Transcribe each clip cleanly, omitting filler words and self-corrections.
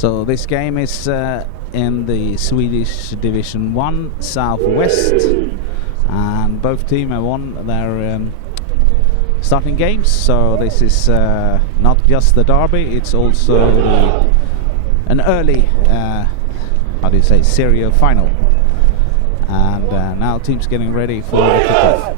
So this game is in the Swedish Division 1 Southwest, and both teams have won their starting games. So this is not just the derby; it's also an early, serial final. And now teams getting ready for the kickoff.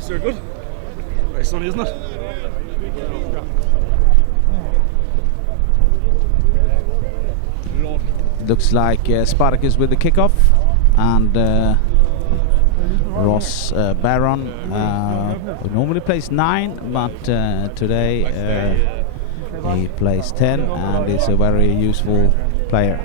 So good. Very sunny, isn't it? Looks like Spartacus with the kickoff, and Ross Barron, who normally plays 9, but today he plays 10 and is a very useful player.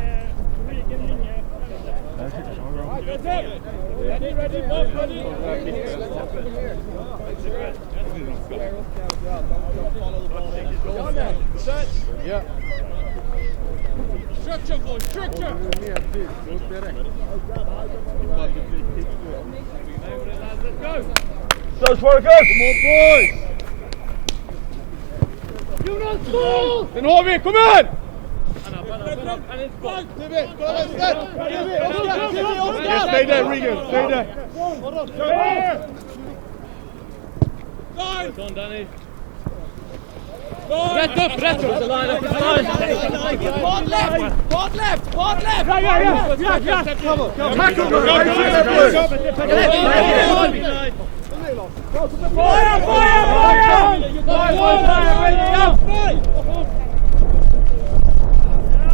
Yeah. Structure, boys, structure. Let's go. So Spartacus! Come on, boys. Jonas, ball! Den har vi, kom igen! Stay there, Regan, stay there. Line! On, Danny. Rätt upp! Line up, line! Part left! Part left! Part left! Yeah! Tackle! Fire!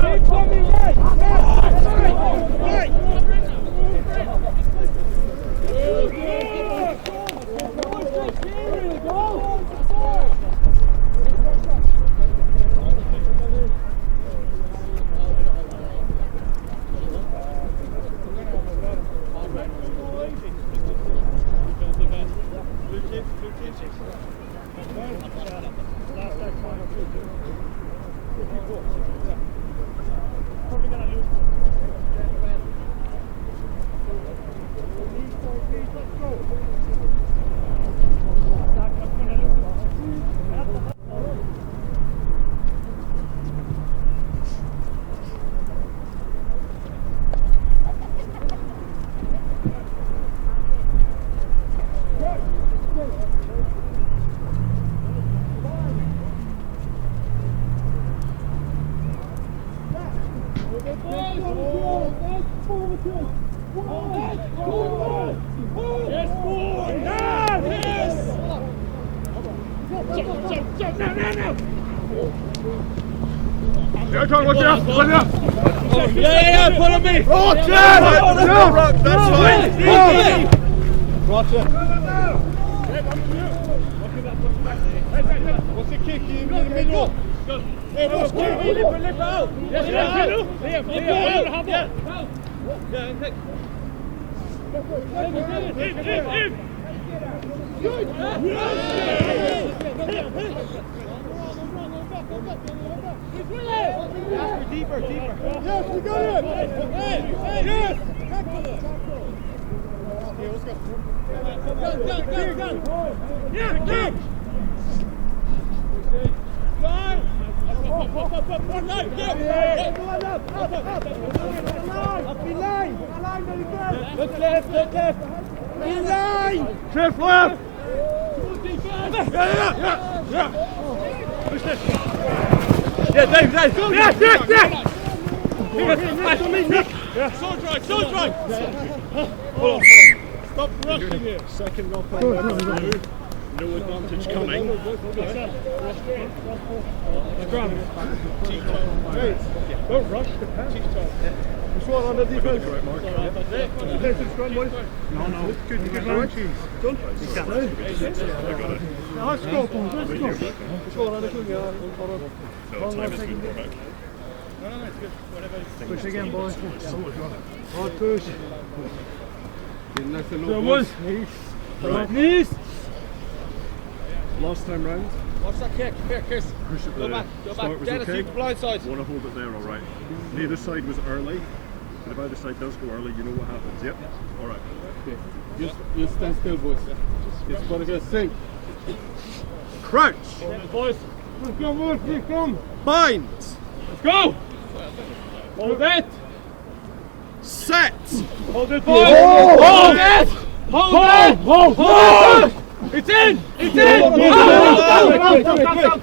Keep coming right! Yeah, follow me! Roger! That's fine! Roger! What's the kick in the middle? Hey, what's the kick? Lip out! Yes, Liam! Yeah, kick! Deeper. Yes, we got it! Yes! Gun! Yeah, kick! Line! Up in line! Look left! In line! Shift left! Yeah! Push this! Yeah, Dave! Yeah! Sword drive! Hold on. Stop rushing here! Second knock on no advantage coming. Hey, don't rush the pass. This one on the defense. Correct, Mark. Defensive scrum, boys. No. Good run. Done. I got it. Let's go. Let's go on the king. No, time is good, Cormac. No, it's good. Whatever. Push again, boys. Hard push. Nice and So low, one. boys. Knees. Last time round. Watch that kick. Here, Chris. Push it Go there. back. Start was Dennis, okay. you blind side. Want to hold it there, all right. Neither side was early, but if either side does go early, you know what happens. Yep. All right. Okay. Just stand still, boys. It's Spartacus, sink. Crouch. Boys. Come on, come. Bind. Let's go. Hold it. Set. Hold it, boys. Hold it. Hold it. It's in. It's in. Out.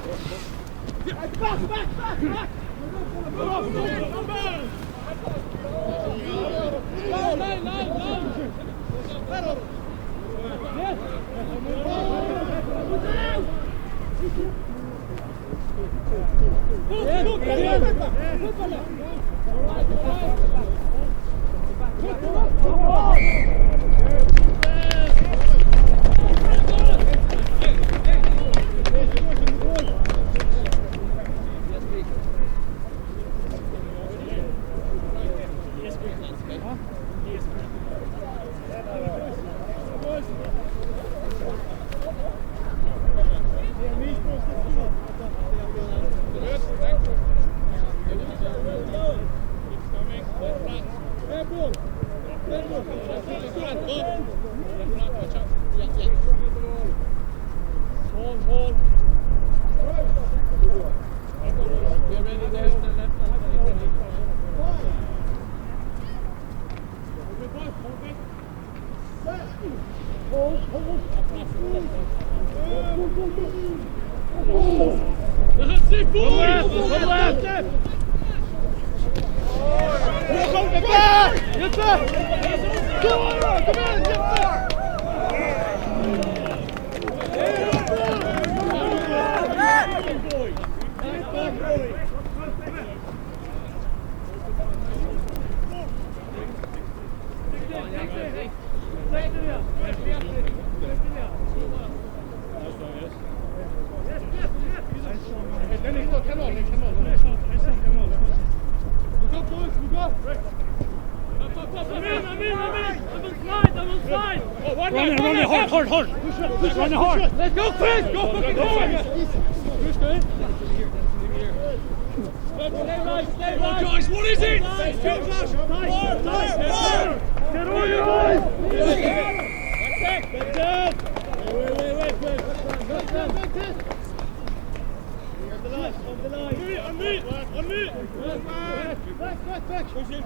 Hard. Run hard. Let's go, Chris. Go. Stay right. Guys, what is it? Get all your boys. On me. Back. Push in.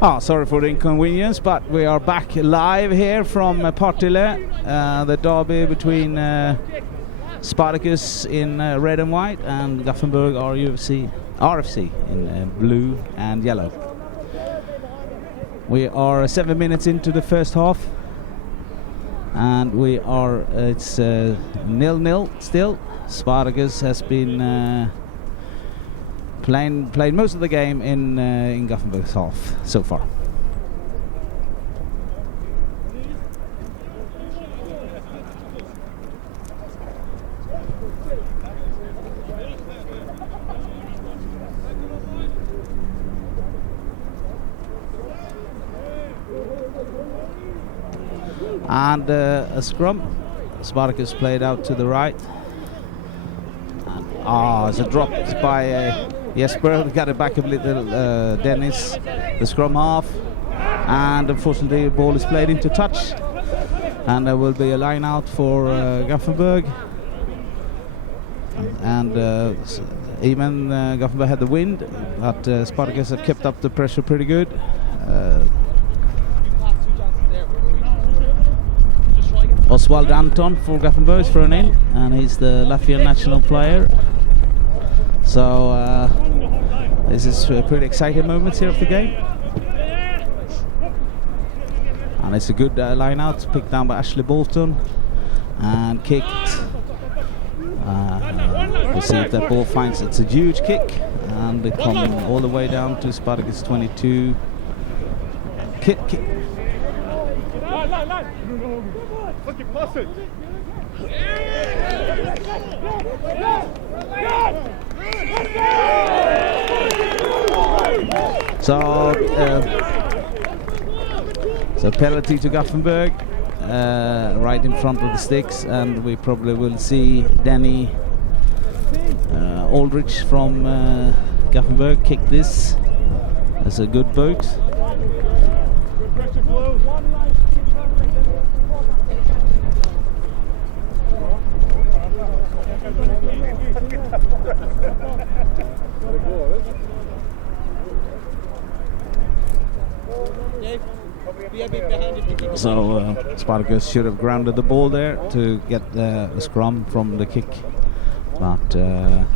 Sorry for the inconvenience, but we are back live here from Partille, the derby between Spartacus in red and white and Gothenburg RFC in blue and yellow. We are 7 minutes into the first half, and it's 0-0 still. Spartacus has been played most of the game in Gothenburg's half so far. And a scrum. Spartacus played out to the right. It's a drop by Jesper. Got it back a little, Dennis, the scrum half. And unfortunately the ball is played into touch. And there will be a line out for Gothenburg. And even Gothenburg had the wind, but Spartacus have kept up the pressure pretty good. Oswald Anton for Gothenburg is thrown in, and he's the Latvian national player. So this is pretty exciting moments here of the game. And it's a good line out, picked down by Ashley Bolton and kicked. We'll see if that ball finds, it's a huge kick, and it comes all the way down to Spartacus 22. Kick. So penalty to Gothenburg, right in front of the sticks, and we probably will see Danny Aldrich from Gothenburg kick this. That's a good vote. So Spartacus should have grounded the ball there to get the scrum from the kick, but it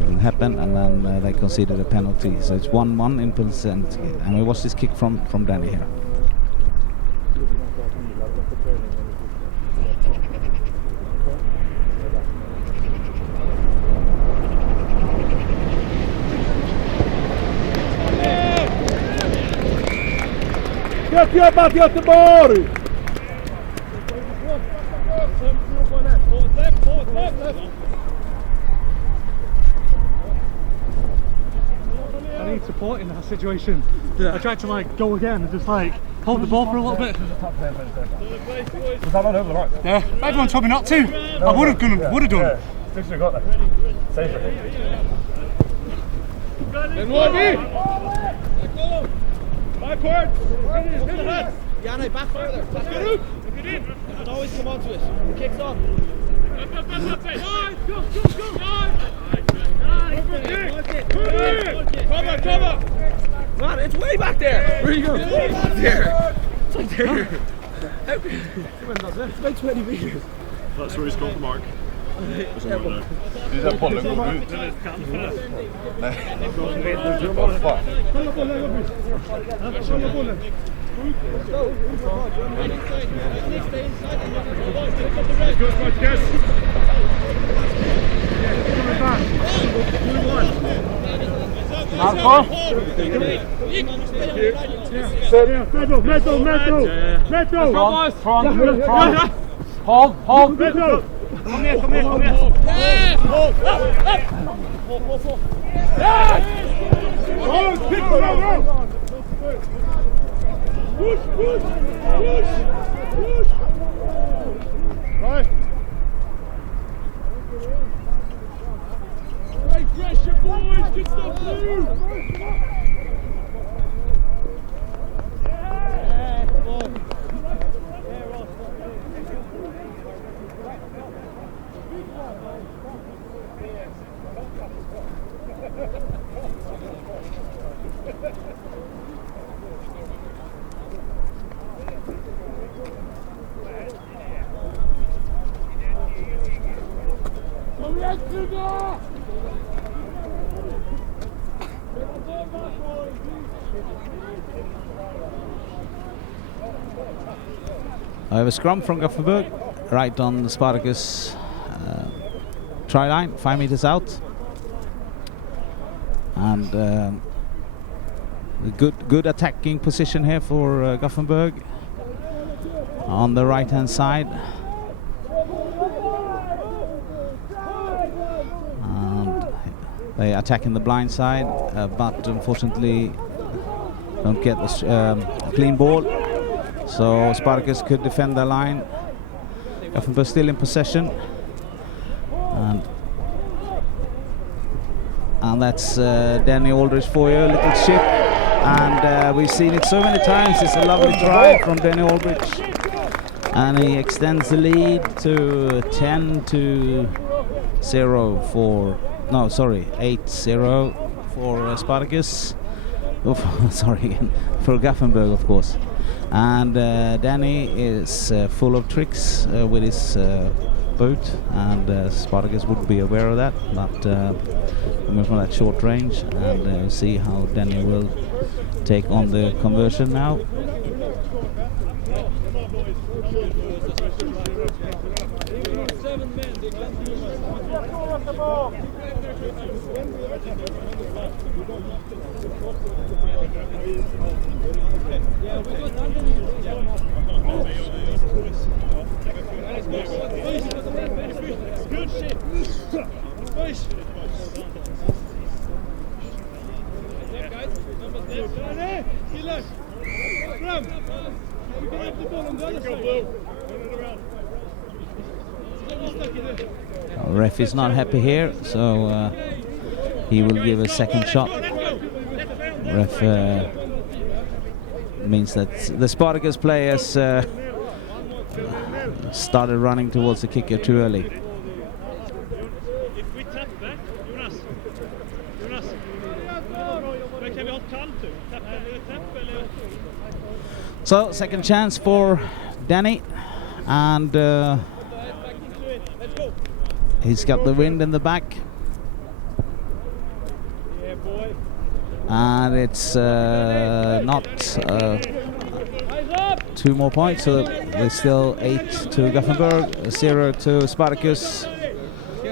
didn't happen, and then they conceded a penalty. So it's 1-1 in percent, and we watch this kick from Danny here. Gött jobbat Göteborg! I need support in that situation. I tried to go again and just hold the ball for a little bit. Was that not over the right? Yeah, everyone told me not to. I would have done. Yeah. Should have got there. Safer. Backward! Yeah, no, back further. Back further. You can always come onto it. The kick's on. Cover! Man, it's way back there. Where are you going? Way back there. It's like there. It's about 20 meters. That's where he's got the mark. Is that bollen går ut? Nej. Marco? Metal! Front! Hold! Metal! Kom ner! Yes! Hold! Yes! Hold! Pick it up! Push! Right! Right pressure, boys! Get stuff through! I have a scrum from Gothenburg, right on the Spartacus try line, 5 meters out. And a good attacking position here for Gothenburg on the right hand side. And they attack in the blind side, but unfortunately don't get a clean ball. So Spartacus could defend their line. Gothenburg still in possession. And that's Danny Aldridge for you, little chip. And we've seen it so many times. It's a lovely try from Danny Aldridge. And he extends the lead to 10-0 for... No, sorry, 8-0 for Spartacus. Oh, sorry, for Gothenburg, of course. And Danny is full of tricks with his boot, and Spartacus would be aware of that, but coming from that short range, and see how Danny will take on the conversion now. Ref is not happy here, so he will give a second shot. Ref means that the Spartacus players started running towards the kicker too early. So second chance for Danny, and he's got the wind in the back, and it's not 2 more points, so there's still 8 to Gothenburg, 0 to Spartacus,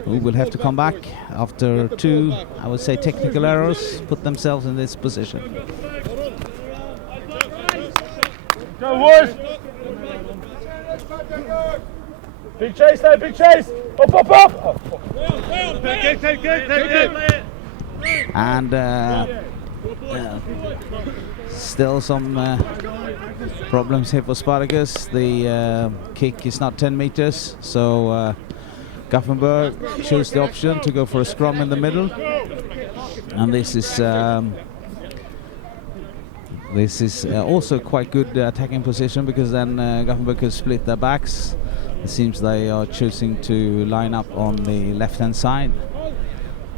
who will have to come back after 2, I would say, technical errors, put themselves in this position. Go, boys! Big chase there, big chase! Up, up, up! Take it! And still some problems here for Spartacus. The kick is not 10 meters, so Gothenburg chose the option to go for a scrum in the middle. And this is also quite good attacking position, because then Gothenburg could split their backs. It seems they are choosing to line up on the left-hand side,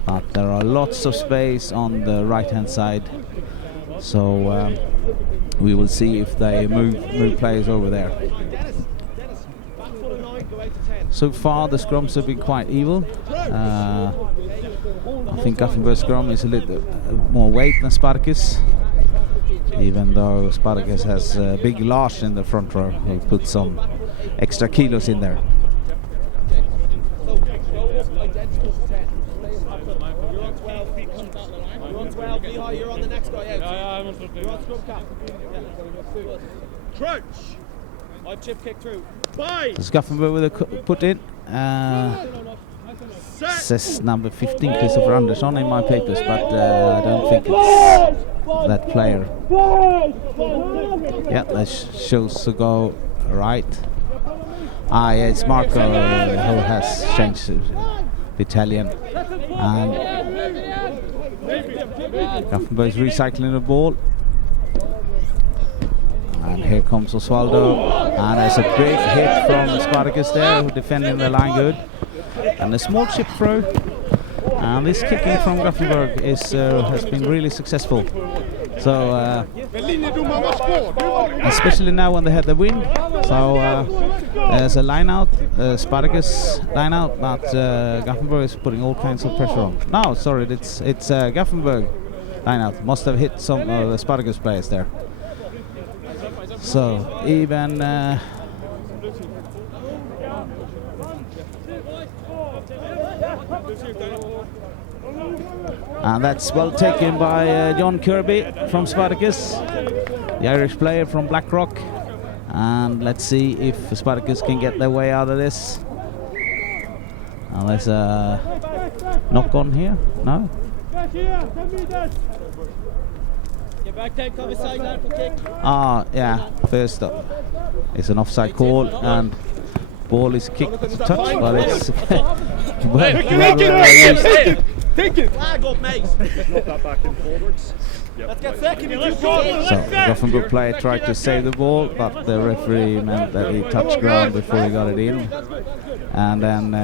but there are lots of space on the right-hand side. So we will see if they move players over there. So far the scrums have been quite even. I think Gothenburg scrum is a little more weight than Spartacus, even though Spartacus has big Lars in the front row who put some extra kilos in there. You're on the next guy out. You're on scrum cap. Crouch. I've chip kick through. Does Gothenburg with a put in? Says number 15 Christopher Andersson in my papers, but I don't think it's that player. Yeah, that shows to go right. Ah, yeah, it's Marco who has changed the Italian. And Gothenburg is recycling the ball. And here comes Osvaldo, and there's a big hit from Spartacus there, defending the line good. And a small chip throw. And this kicking from Gothenburg has been really successful. So, especially now when they had the wind. So There's a line out, Spartacus line out, but Gothenburg is putting all kinds of pressure on. No, sorry, it's Gothenburg line out. Must have hit some of the Spartacus players there. So even and that's well taken by John Kirby from Spartacus, the Irish player from Blackrock. And let's see if Spartacus can get their way out of this. There's a knock on here. No? Yeah, first up. It's an offside call and ball is kicked touch, but it's Take it! Flag up, mate! Not that back and forwards. Let's get second. So Gothenburg player tried to save the ball, but the referee meant that he touched ground before he got it in. And then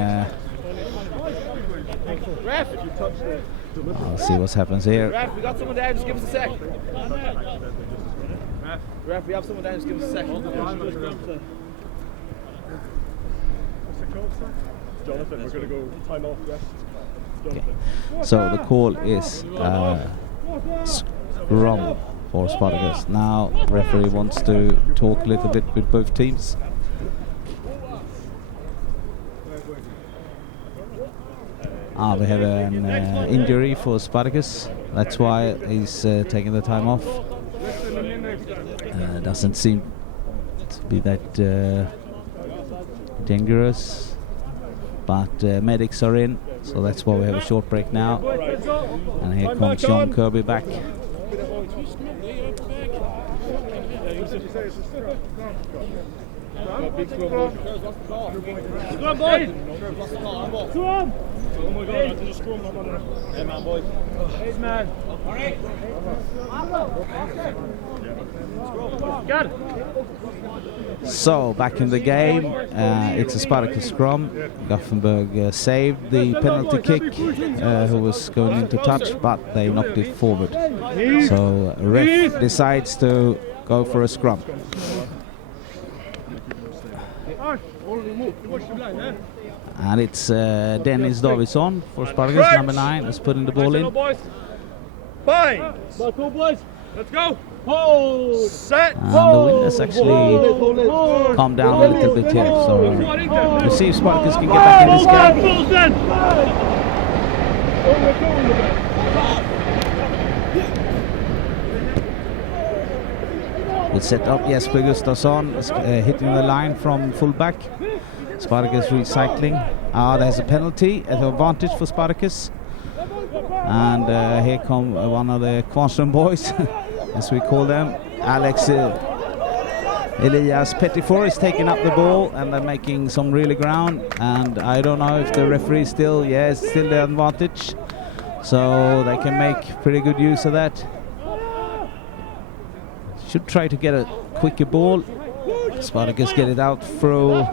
I'll see what happens here. Ref, we got someone down, just give us a sec. Ref, we have someone down, just give us a second. Jonathan, we're going to go time off rest. Okay. So the call is scrum for Spartacus. Now referee wants to talk a little bit with both teams. We have an injury for Spartacus. That's why he's taking the time off. Doesn't seem to be that dangerous, but medics are in. So that's why we have a short break now. And here comes John Kirby back. Oh my God, I can just scrum up on it. Hey man, boys. Hey man. Got it. So back in the game, it's a Spartacus scrum. Gothenburg saved the penalty kick, who was going into touch, but they knocked it forward. So ref decides to go for a scrum. And it's Dennis Davidsson for Spartacus, number 9, is putting the ball in. Fine. Let's go. Hold. Set. And the wind has actually calmed down a little bit here. So we'll see if Spartacus can get back in this game. It's set up. Jesper Gustafsson is hitting the line from fullback. Spartacus recycling. There's a penalty, an advantage for Spartacus. And here come one of the Kvarnström boys, as we call them. Alex Elias Pettifor is taking up the ball, and they're making some really ground. And I don't know if the referee still the advantage. So they can make pretty good use of that. Should try to get a quicker ball. Spartacus get it out through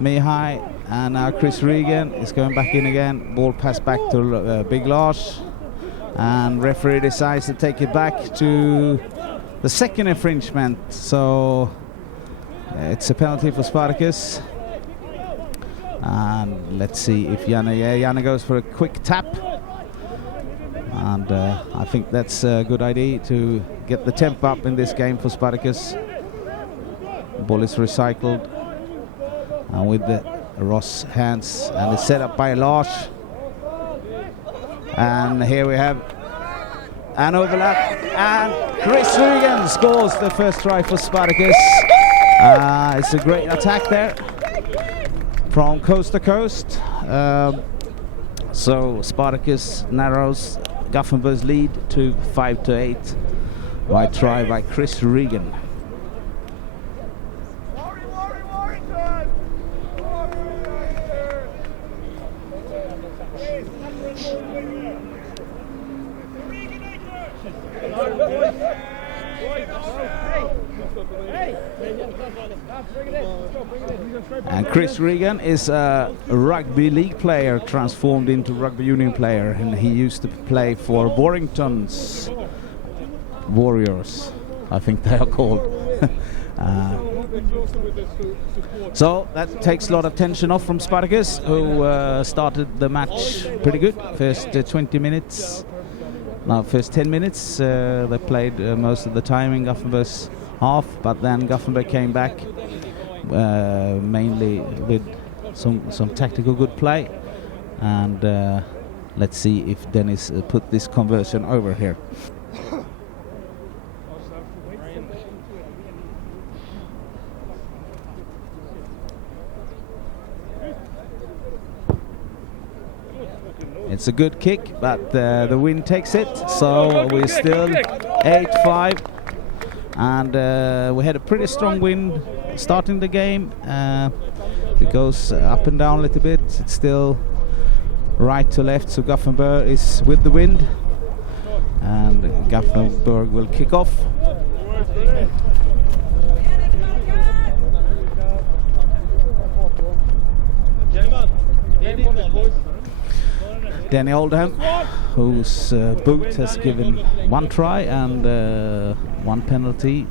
Mihai, and now Chris Regan is going back in again. Ball passed back to Big Lars, and referee decides to take it back to the second infringement. So it's a penalty for Spartacus. And let's see if Janne goes for a quick tap. And I think that's a good idea to get the temp up in this game for Spartacus. The ball is recycled. And with the Ross hands, and it's set up by Lars. And here we have an overlap, and Chris Regan scores the first try for Spartacus. It's a great attack there from coast to coast. So Spartacus narrows Gothenburg's lead to 5-8 by try by Chris Regan. And Chris Regan is a rugby league player transformed into rugby union player, and he used to play for Warrington's Warriors, I think they are called. So that takes a lot of tension off from Spartacus, who started the match pretty good. First 20 minutes, no, first 10 minutes, they played most of the time in Gothenburg's half, but then Gothenburg came back mainly with some tactical good play, and let's see if Dennis put this conversion over here. It's a good kick, but the wind takes it, so we're still 8-5, and we had a pretty strong wind starting the game. It goes up and down a little bit. It's still right to left, so Gothenburg is with the wind, and Gothenburg will kick off. Danny Oldham, whose boot has given one try and one penalty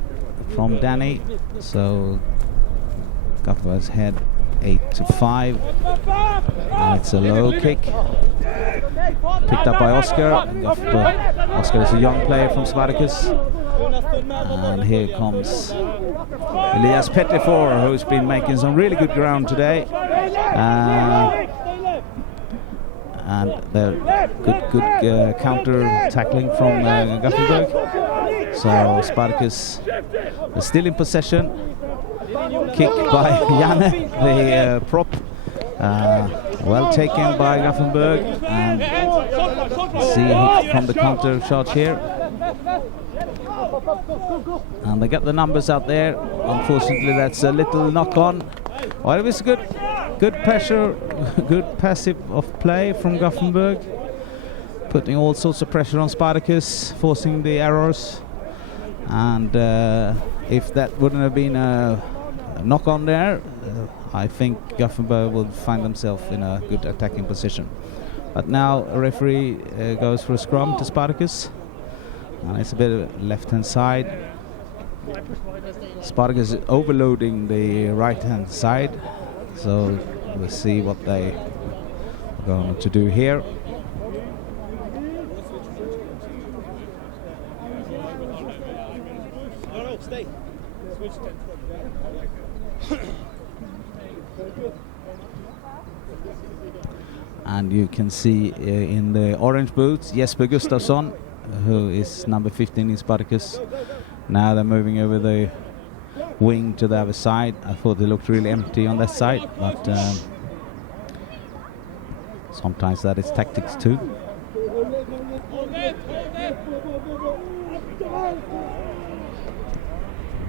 from Danny, so Gothenburg's head 8-5, and it's a low kick picked up by Oscar. Oscar is a young player from Spartacus, and here comes Elias Pettifor, who's been making some really good ground today, and the good counter tackling from Gothenburg. So Spartacus is still in possession. Kick by Janne, the prop. Well taken by Gothenburg, and see from the counter charge here. And they got the numbers out there. Unfortunately, that's a little knock on. Well, it was good pressure, good passive of play from Gothenburg, putting all sorts of pressure on Spartacus, forcing the errors. And if that wouldn't have been a knock on there, I think Gothenburg would find themselves in a good attacking position. But now a referee goes for a scrum to Spartacus, and it's a bit of left hand side. Spartacus is overloading the right hand side, so we'll see what they are going to do here. And you can see in the orange boots Jesper Gustafsson, who is number 15 in Spartacus. Now they're moving over the wing to the other side. I thought they looked really empty on that side, but sometimes that is tactics too.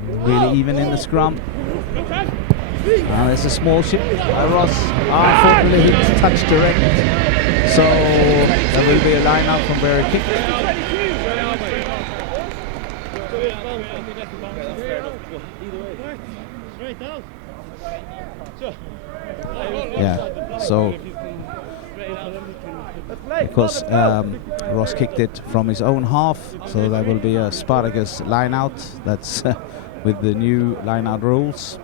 Really even in the scrum. There's a small ship by Ross. Unfortunately, he's touched direct, so there will be a line out from where he kicked. Yeah, so because Ross kicked it from his own half, so there will be a Spartacus line out. That's with the new line out rules.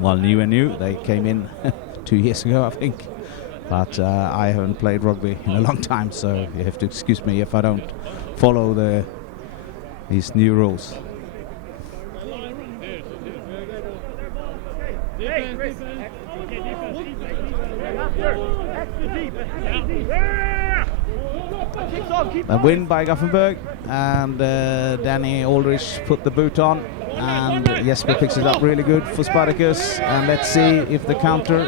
Well, new, they came in 2 years ago, I think. But I haven't played rugby in a long time, so you have to excuse me if I don't follow these new rules. A win by Gothenburg, and Danny Aldrich put the boot on, and Jesper picks it up really good for Spartacus. And let's see if the counter.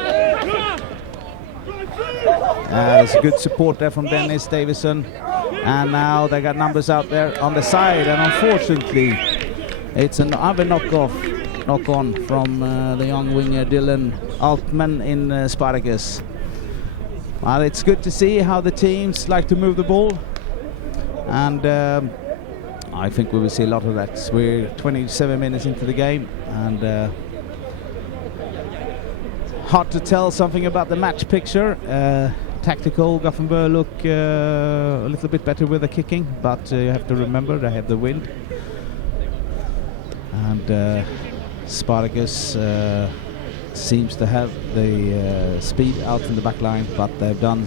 There's a good support there from Dennis Davison, and now they got numbers out there on the side, and unfortunately it's another knock-on from the young winger Dylan Altman in Spartacus. Well, it's good to see how the teams like to move the ball, and I think we will see a lot of that. We're 27 minutes into the game, and hard to tell something about the match picture. Tactical, Gothenburg look a little bit better with the kicking, but you have to remember they have the wind, and Spartacus seems to have the speed out in the back line, but they've done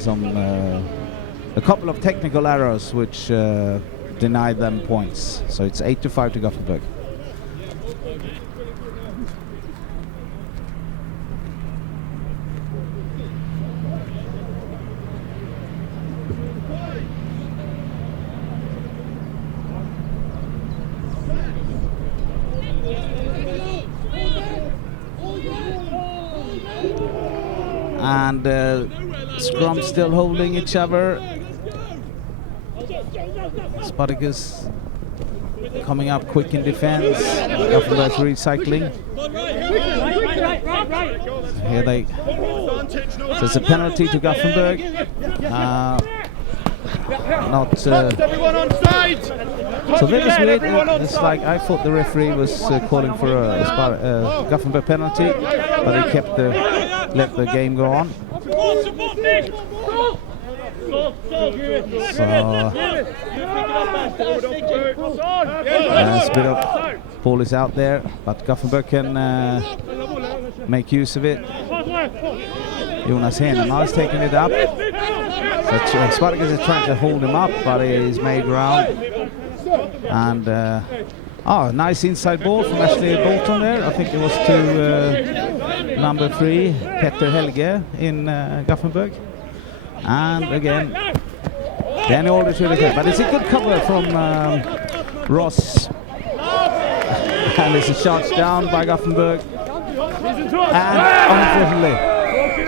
a couple of technical errors which denied them points. So it's 8-5 to Gothenburg. And Scrum still holding each other. Spartacus coming up quick in defense. Gothenburg recycling. Here they. So it's a penalty to Gothenburg. Not. Everyone on side. So that is weird. It's like I thought the referee was calling for a Gothenburg penalty, but he kept let the game go on. So a bit of ball is out there, but Gothenburg can make use of it. Jonas Henen now is taking it up. So Spartacus is trying to hold him up, but he's made ground. And nice inside ball from Ashley Bolton there. I think it was to number 3, Petter Helge in Gothenburg. And again, Danny Aldrich really good. But it's a good cover from Ross. And it's a shot down by Gothenburg. And unfortunately,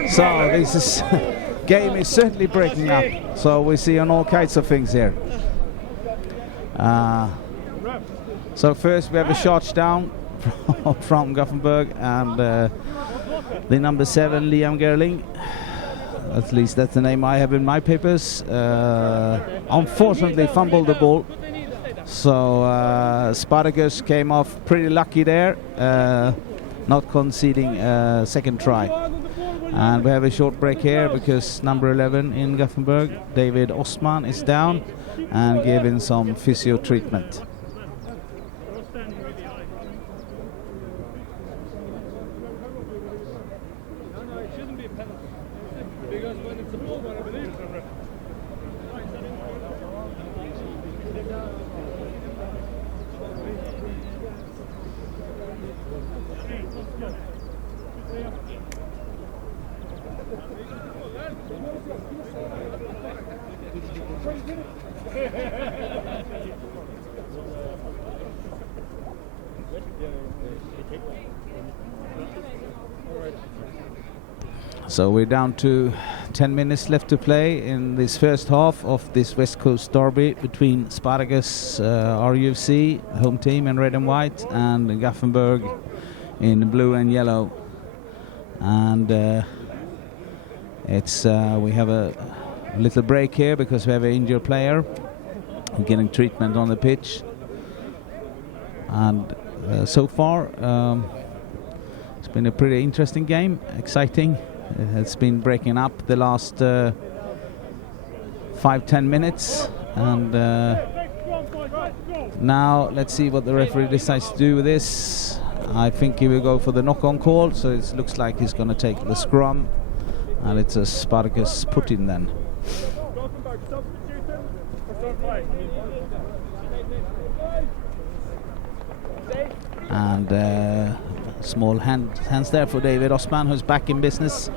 so this is game is certainly breaking up. So we see on all kinds of things here. So first we have a shot down from Gothenburg, and the number 7, Liam Gerling. At least that's the name I have in my papers. Unfortunately fumbled the ball. So Spartacus came off pretty lucky there, not conceding a second try. And we have a short break here because number 11 in Gothenburg, David Osman, is down and giving some physio treatment. So we're down to 10 minutes left to play in this first half of this West Coast derby between Spartacus RUFC, home team in red and white, and Gothenburg in blue and yellow. And we have a little break here because we have an injured player getting treatment on the pitch. And so far it's been a pretty interesting game, exciting. It's been breaking up the last 5-10 minutes, and now let's see what the referee decides to do with this. I think he will go for the knock-on call, so it looks like he's going to take the scrum, and it's a Spartacus put-in then. And small hands there for David Osman, who's back in business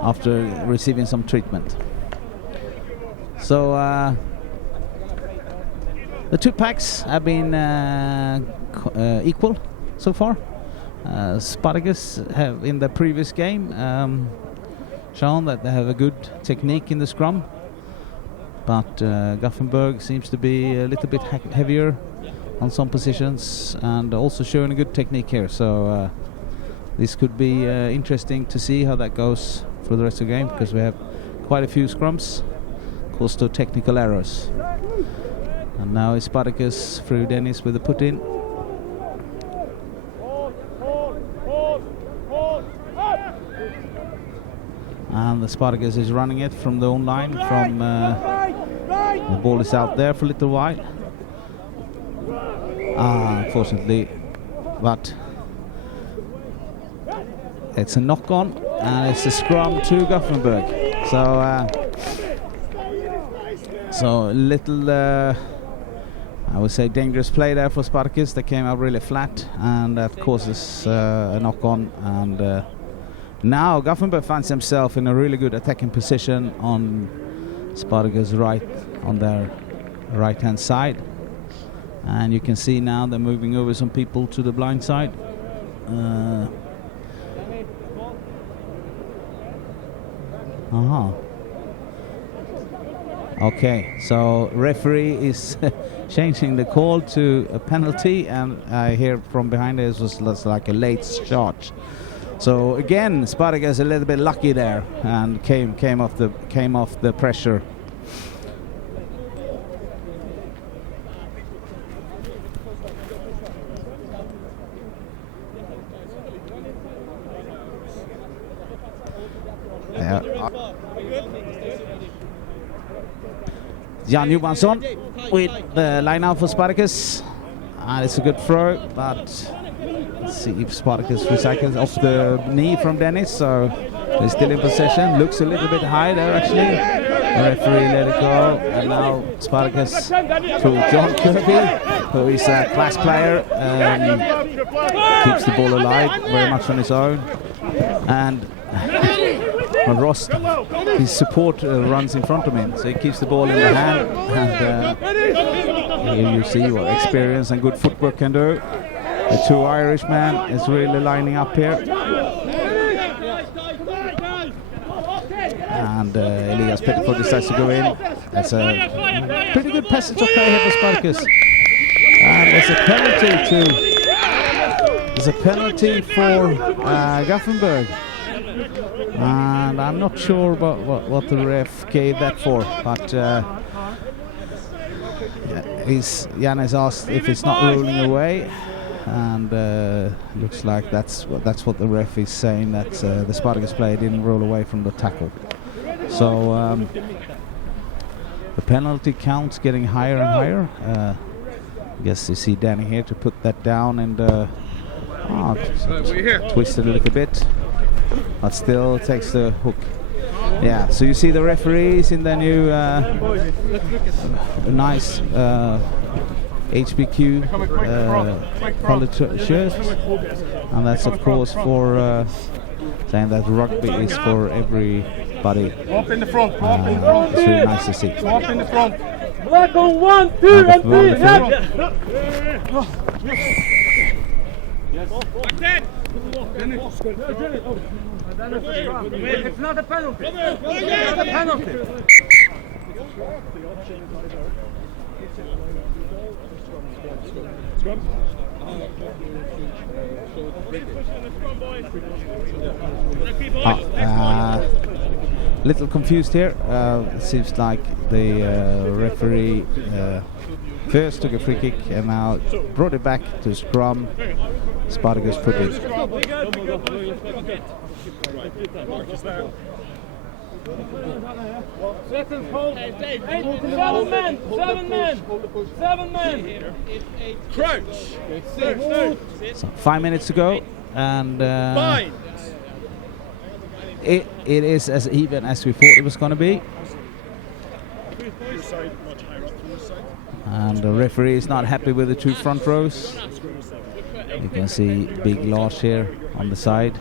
after receiving some treatment. So the two packs have been equal so far. Spartacus have in the previous game shown that they have a good technique in the scrum, but Gothenburg seems to be a little bit heavier on some positions and also showing a good technique here. So this could be interesting to see how that goes for the rest of the game, because we have quite a few scrums caused to technical errors. And now it's Spartacus through Dennis with the put-in. And the Spartacus is running it from the own line. From the ball is out there for a little while. Unfortunately, but it's a knock-on, and it's a scrum to Gothenburg. So a little, I would say, dangerous play there for Spartacus. They came out really flat, and that causes a knock-on. And now Gothenburg finds himself in a really good attacking position on Spartacus on their right-hand side. And you can see now they're moving over some people to the blind side. Okay, so referee is changing the call to a penalty, and I hear from behind it was like a late charge. So again, Spartacus a little bit lucky there and came off the pressure. Jan Johansson with the line out for Spartacus, and it's a good throw, but let's see if Spartacus recycles off the knee from Dennis, so they're still in possession. Looks a little bit high there actually. The referee let it go, and now Spartacus through John Kirby, who is a class player, keeps the ball alive very much on his own, and Ross, his support runs in front of him, so he keeps the ball in the hand, and here you see what experience and good footwork can do. The two Irishmen is really lining up here, and Elias Petterford decides to go in. That's a pretty good passage of play here for Spartacus, and there's a penalty for Gothenburg. And I'm not sure about what the ref gave that for, but Jan has asked if it's not ruling away, and looks like that's what the ref is saying, that the Spartacus player didn't roll away from the tackle. So the penalty count's getting higher and higher. I guess you see Danny here to put that down and twist it a little bit, but still takes the hook. Yeah, so you see the referees in their new nice HBQ collared shirts, and that's of course for saying that rugby is for everybody. Up in the front, It's really nice to see. Up in the front. Black on 1, 2 and 3. It's not a penalty. It's not a penalty. Little confused here. It seems like the referee first took a free kick and now brought it back to scrum. Spartacus put it. 7 men. Crouch. So 5 minutes to go, and it is as even as we thought it was going to be. And the referee is not happy with the two front rows. You can see big Lars here on the side.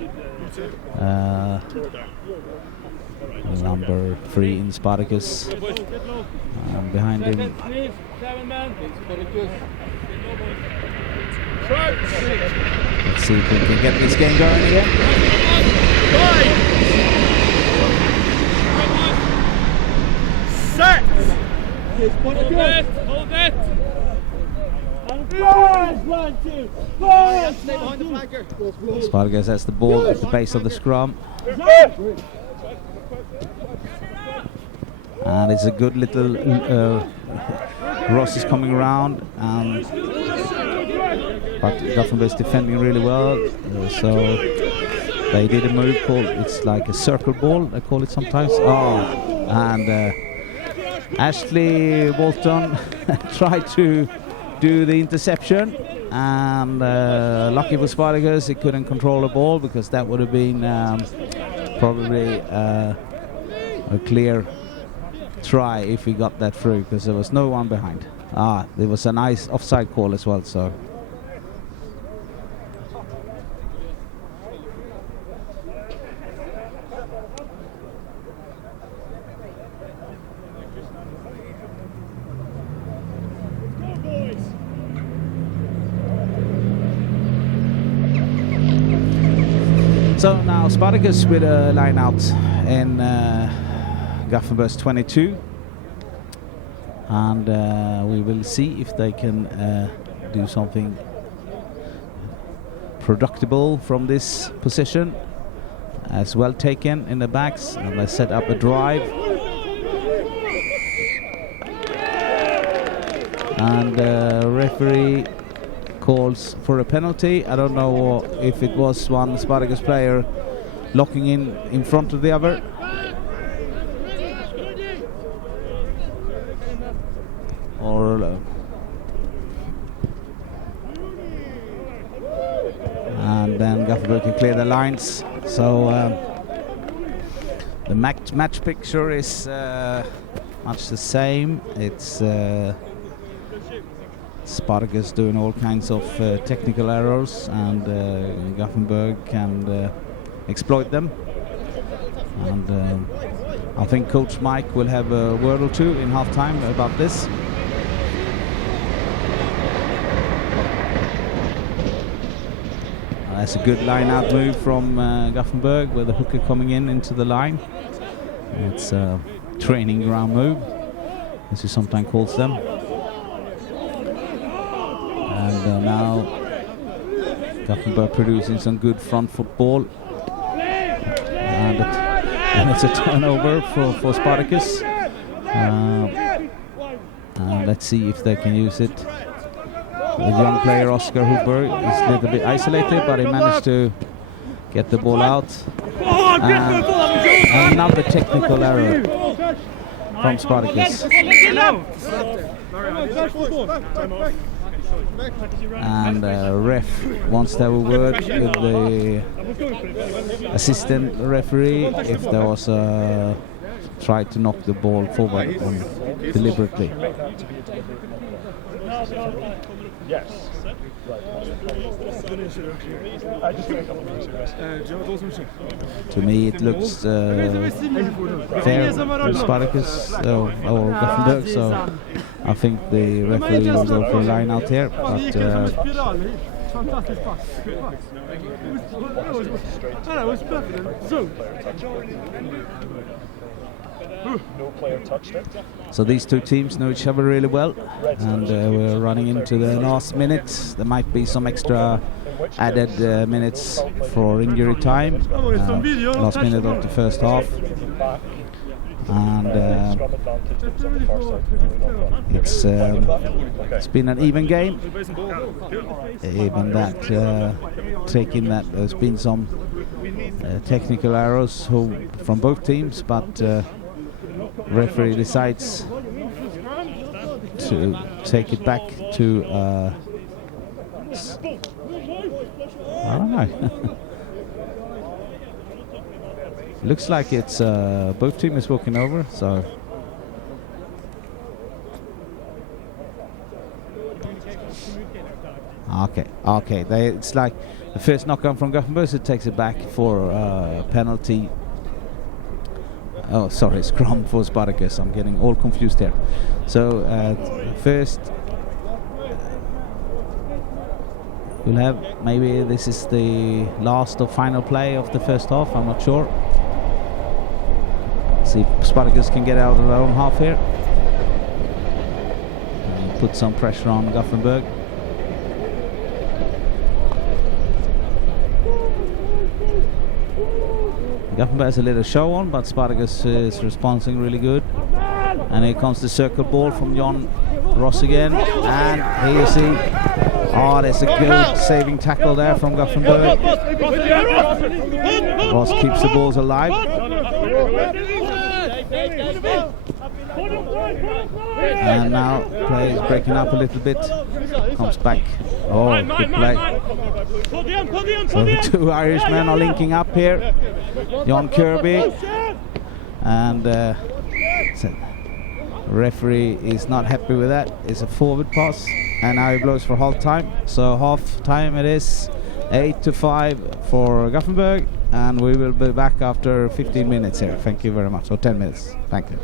Number 3 in Spartacus. And behind him. Let's see if we can get this game going again. Set. Hold it. Spartacus has the ball at the base of the scrum. And it's a good little Ross is coming around, but Gothenburg is defending really well, so they did a move called, it's like a circle ball, they call it sometimes. And Ashley Walton tried to do the interception, and lucky for Spartacus, he couldn't control the ball, because that would have been probably a clear try if he got that through, because there was no one behind. There was a nice offside call as well, so. So now Spartacus with a line out in Gothenburg's 22, and we will see if they can do something productive from this position. As well taken in the backs, and they set up a drive, and referee calls for a penalty. I don't know if it was one Spartacus player locking in front of the other. Or and then Gothenburg can clear the lines. So the match picture is much the same. It's Spartacus doing all kinds of technical errors, and Gothenburg can exploit them. And I think Coach Mike will have a word or two in half-time about this. That's a good line-out move from Gothenburg, with the hooker coming into the line. It's a training ground move, as he sometimes calls them. And now Gothenburg producing some good front football, and it's a turnover for Spartacus. And let's see if they can use it. The young player Oscar Huber is a little bit isolated, but he managed to get the ball out. And another technical error from Spartacus. And ref wants to have a word with the assistant referee if there was a try to knock the ball forward deliberately. Yes. To me, it looks fair to Spartacus or Gothenburg, so I think the referee will go for a line out here. But No player touched it. so these two teams know each other really well, and we're running into the last minutes. There might be some extra added minutes for injury time. Last minute of the first half, and it's been an even game. Even that, taking that, there's been some technical errors from both teams, but referee decides to take it back to I don't know. Looks like it's both teams is walking over, so okay. It's like the first knock-on from Gothenburg, so it takes it back for penalty. Oh, sorry, scrum for Spartacus. I'm getting all confused here. So first we'll have, maybe this is the last or final play of the first half, I'm not sure. See if Spartacus can get out of their own half here and put some pressure on Gothenburg. Gothenburg has a little show on, but Spartacus is responding really good. And here comes the circle ball from John Ross again. And here you see, there's a good saving tackle there from Gothenburg. Ross keeps the balls alive. And now play is breaking up a little bit. Comes back. Oh, good play. So the two Irishmen are linking up here. John Kirby and referee is not happy with that. It's a forward pass, and now he blows for half time. So half time it is 8-5 for Gothenburg, and we will be back after 15 minutes here. Thank you very much. Or 10 minutes. Thank you.